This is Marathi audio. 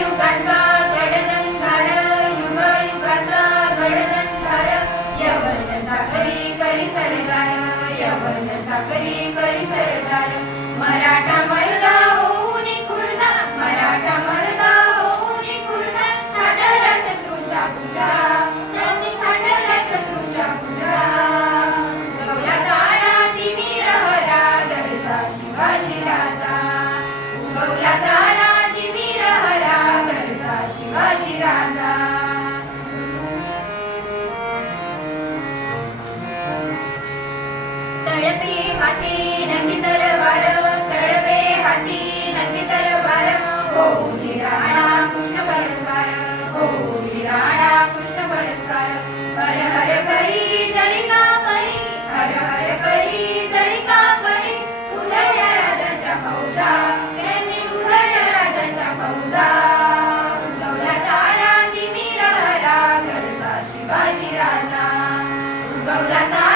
युगाचा गडगंधार युगाचा गडगंधार यवनचा करी सरदार यवनचा करी सरदार मराठा मर्दा होऊन खुर्दा मराठा मर्दा होऊन खुर्दा छाडला शत्रूच्या पूजा त्यांनी छाडला शत्रूच्या पूजा गवला तारा तिमिर हरा गरजा शिवाजी राजा उगवला तारा तिमिर हरा गरजा शिवाजी राजा तळपे हाती नंगी तलवार तळपे हाती नंगी तलवार होली राणा कृष्ण परस्पर होली राणा कृष्ण परस्पर हर हर करी तरी का परी हर हर करी तरी का परी उधळल्या राजाच्या फौजा त्यांनी उधळल्या राजाच्या फौजा उगवला तारा तिमिर हरा गरजा शिवाजी राजा उगवला तारा